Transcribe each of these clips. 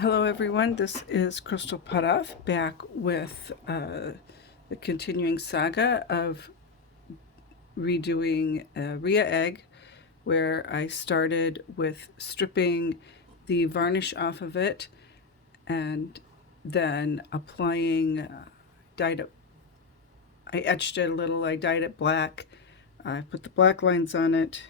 Hello everyone, this is Crystal Putoff back with the continuing saga of redoing a Rhea egg, where I started with stripping the varnish off of it and then applying dyed it. I etched it a little, I dyed it black, I put the black lines on it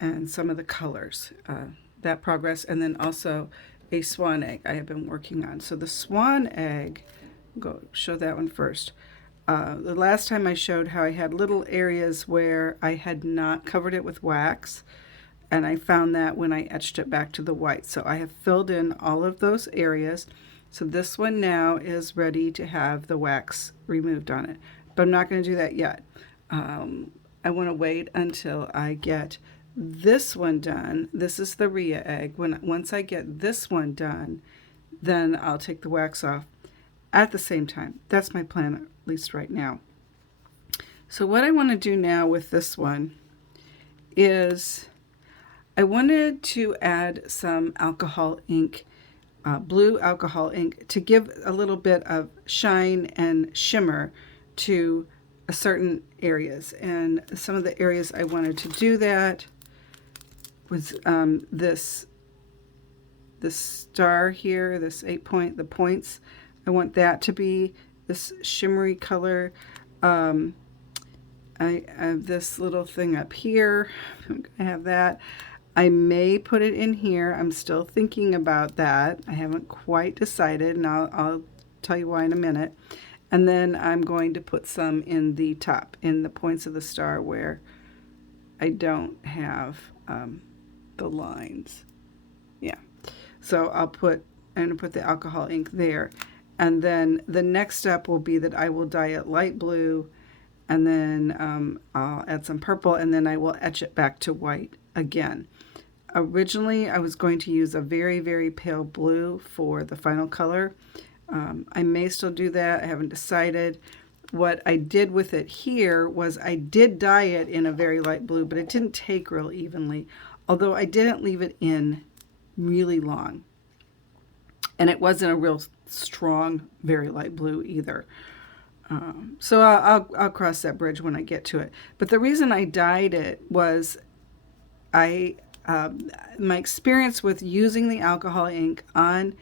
and some of the colors, that progress, and then also a swan egg I have been working on. So the swan egg, go show that one first. The last time I showed how I had little areas where I had not covered it with wax, and I found that when I etched it back to the white. So I have filled in all of those areas. So this one now is ready to have the wax removed on it, but I'm not going to do that yet. I want to wait until I get this one done. This is the Rhea egg. Once I get this one done, then I'll take the wax off at the same time. That's my plan, at least right now. So what I want to do now with this one is I wanted to add some alcohol ink, blue alcohol ink, to give a little bit of shine and shimmer to certain areas. And some of the areas I wanted to do that was this star here, this 8-point, the points. I want that to be this shimmery color. I have this little thing up here. I have that. I may put it in here. I'm still thinking about that. I haven't quite decided, and I'll tell you why in a minute. And then I'm going to put some in the top, in the points of the star where I don't have the lines. Yeah. So I'm going to put the alcohol ink there. And then the next step will be that I will dye it light blue, and then I'll add some purple, and then I will etch it back to white again. Originally, I was going to use a very, very pale blue for the final color. I may still do that. I haven't decided. What I did with it here was I did dye it in a very light blue, but it didn't take real evenly, although I didn't leave it in really long. And it wasn't a real strong, very light blue either. So I'll cross that bridge when I get to it. But the reason I dyed it was my experience with using the alcohol ink on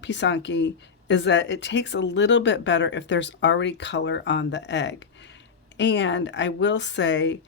Pysanky is that it takes a little bit better if there's already color on the egg. And I will say,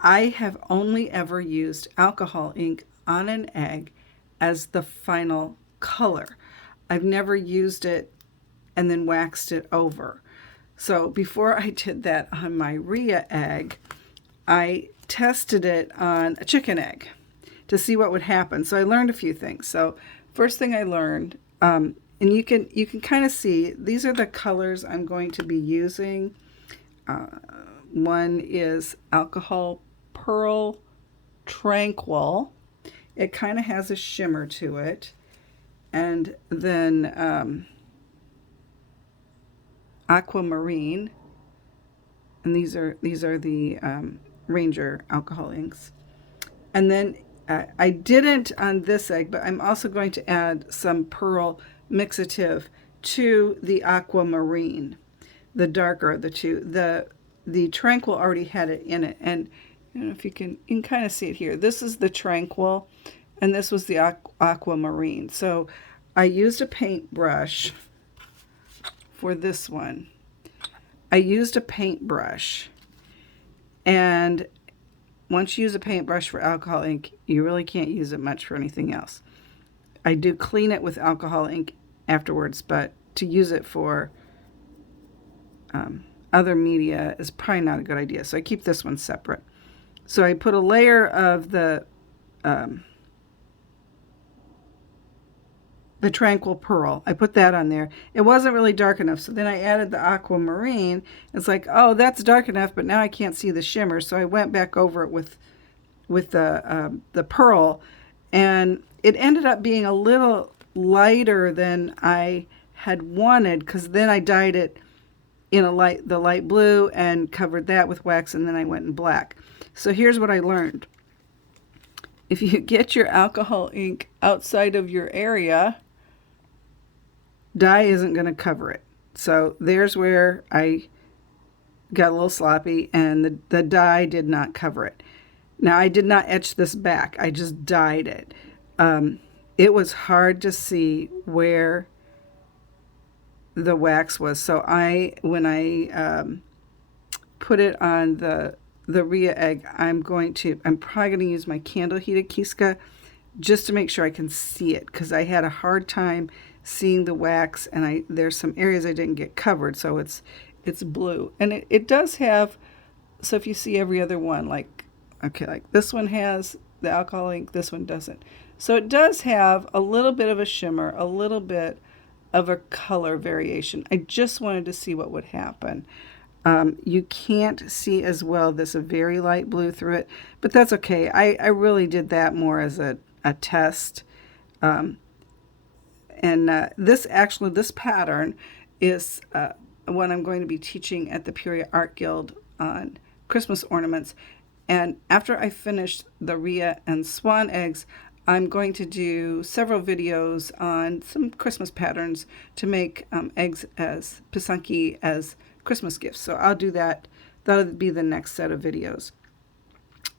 I have only ever used alcohol ink on an egg as the final color. I've never used it and then waxed it over. So before I did that on my Rhea egg, I tested it on a chicken egg to see what would happen. So I learned a few things. So first thing I learned, and you can kind of see, these are the colors I'm going to be using. One is Alcohol Pearl Tranquil. It kind of has a shimmer to it. And then Aquamarine. And these are the Ranger alcohol inks. And then I didn't on this egg, but I'm also going to add some pearl mixative to the aquamarine, the darker of the two. The Tranquil already had it in it, and I don't know if you can kind of see it here. This is the Tranquil, and this was the aquamarine. So I used a paintbrush for this one. I used a paintbrush, and once you use a paintbrush for alcohol ink, you really can't use it much for anything else. I do clean it with alcohol ink afterwards, but to use it for other media is probably not a good idea. So I keep this one separate. So I put a layer of the Tranquil Pearl. I put that on there. It wasn't really dark enough, so then I added the Aquamarine. It's like, oh, that's dark enough, but now I can't see the shimmer. So I went back over it with the pearl, and it ended up being a little lighter than I had wanted, because then I dyed it in the light blue and covered that with wax, and then I went in black. So here's what I learned. If you get your alcohol ink outside of your area, dye isn't going to cover it. So there's where I got a little sloppy, and the dye did not cover it. Now, I did not etch this back. I just dyed it. It was hard to see where the wax was. So when I put it on the Rhea egg, I'm probably going to use my candle heated Kiska just to make sure I can see it, because I had a hard time seeing the wax, and there's some areas I didn't get covered, so it's blue. And it does have, so if you see every other one, like this one has the alcohol ink, this one doesn't. So it does have a little bit of a shimmer, a little bit of a color variation. I just wanted to see what would happen. You can't see as well this very light blue through it, but that's okay. I really did that more as a test. This pattern is what I'm going to be teaching at the Peoria Art Guild on Christmas ornaments. And after I finish the Rhea and Swan eggs, I'm going to do several videos on some Christmas patterns to make eggs as Pysanky as Christmas gifts. So I'll do that. That'll be the next set of videos.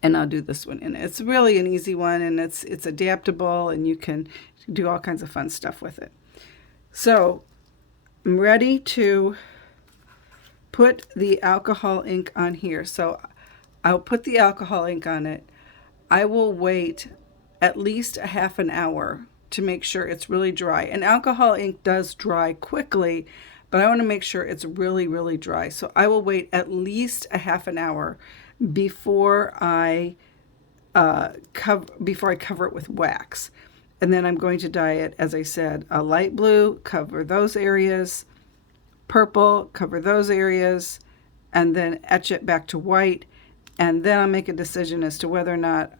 And I'll do this one. And it's really an easy one, and it's adaptable, and you can do all kinds of fun stuff with it. So I'm ready to put the alcohol ink on here. So I'll put the alcohol ink on it. I will wait at least a half an hour to make sure it's really dry. And alcohol ink does dry quickly, but I want to make sure it's really, really dry. So I will wait at least a half an hour before I cover it with wax. And then I'm going to dye it, as I said, a light blue, cover those areas, purple, cover those areas, and then etch it back to white. And then I'll make a decision as to whether or not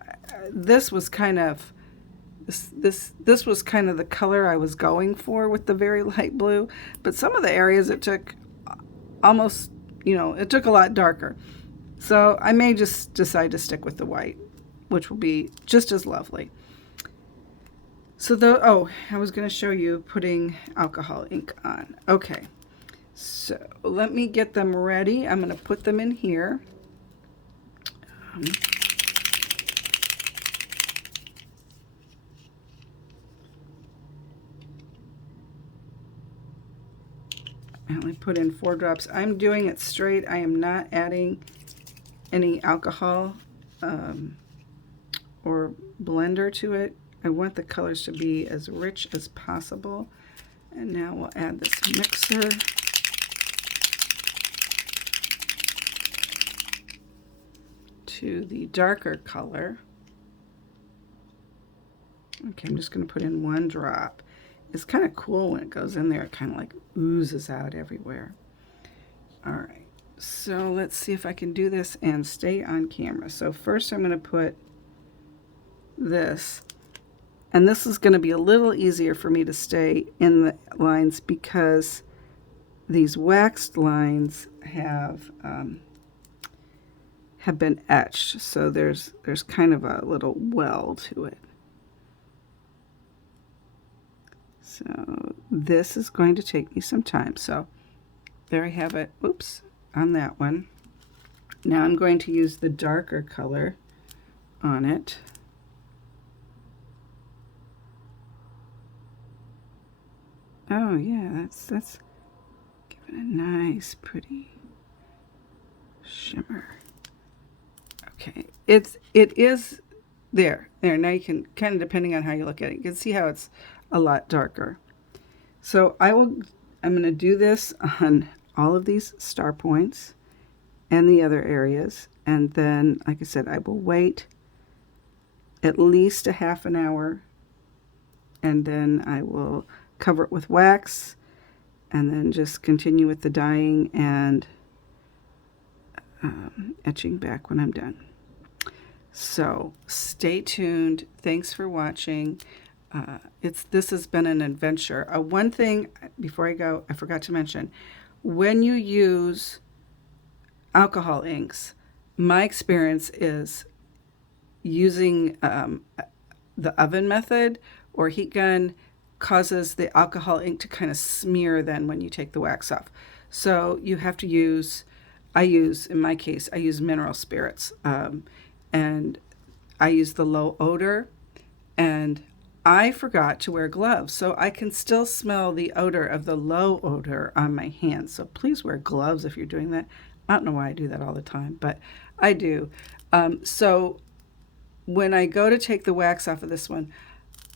this was kind of the color I was going for with the very light blue. But some of the areas it took almost, it took a lot darker. So I may just decide to stick with the white, which will be just as lovely. So I was going to show you putting alcohol ink on. Okay, so let me get them ready. I'm going to put them in here. I only put in 4 drops. I'm doing it straight. I am not adding any alcohol or blender to it. I want the colors to be as rich as possible. And now we'll add this mixer. To the darker color. Okay, I'm just going to put in 1 drop. It's kind of cool when it goes in there. It kind of like oozes out everywhere. All right, so let's see if I can do this and stay on camera. So first I'm going to put this. And this is going to be a little easier for me to stay in the lines because these waxed lines have been etched. So there's kind of a little well to it. So this is going to take me some time. So there I have it. Oops, on that one. Now I'm going to use the darker color on it. Oh yeah, that's giving a nice, pretty shimmer. Okay, it is there. Now you can kind of, depending on how you look at it, you can see how it's a lot darker. So I'm going to do this on all of these star points and the other areas, and then, like I said, I will wait at least a half an hour, and then I will cover it with wax, and then just continue with the dyeing and etching back when I'm done. So stay tuned. Thanks for watching. This has been an adventure. One thing before I go, I forgot to mention, when you use alcohol inks, my experience is using the oven method or heat gun causes the alcohol ink to kind of smear then when you take the wax off. So you have to use, in my case, I use mineral spirits. And I use the low odor. And I forgot to wear gloves, so I can still smell the odor of the low odor on my hands. So please wear gloves if you're doing that. I don't know why I do that all the time, but I do. So when I go to take the wax off of this one,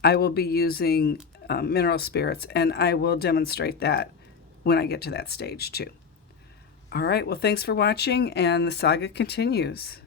I will be using mineral spirits, and I will demonstrate that when I get to that stage too. All right, well, thanks for watching, and the saga continues.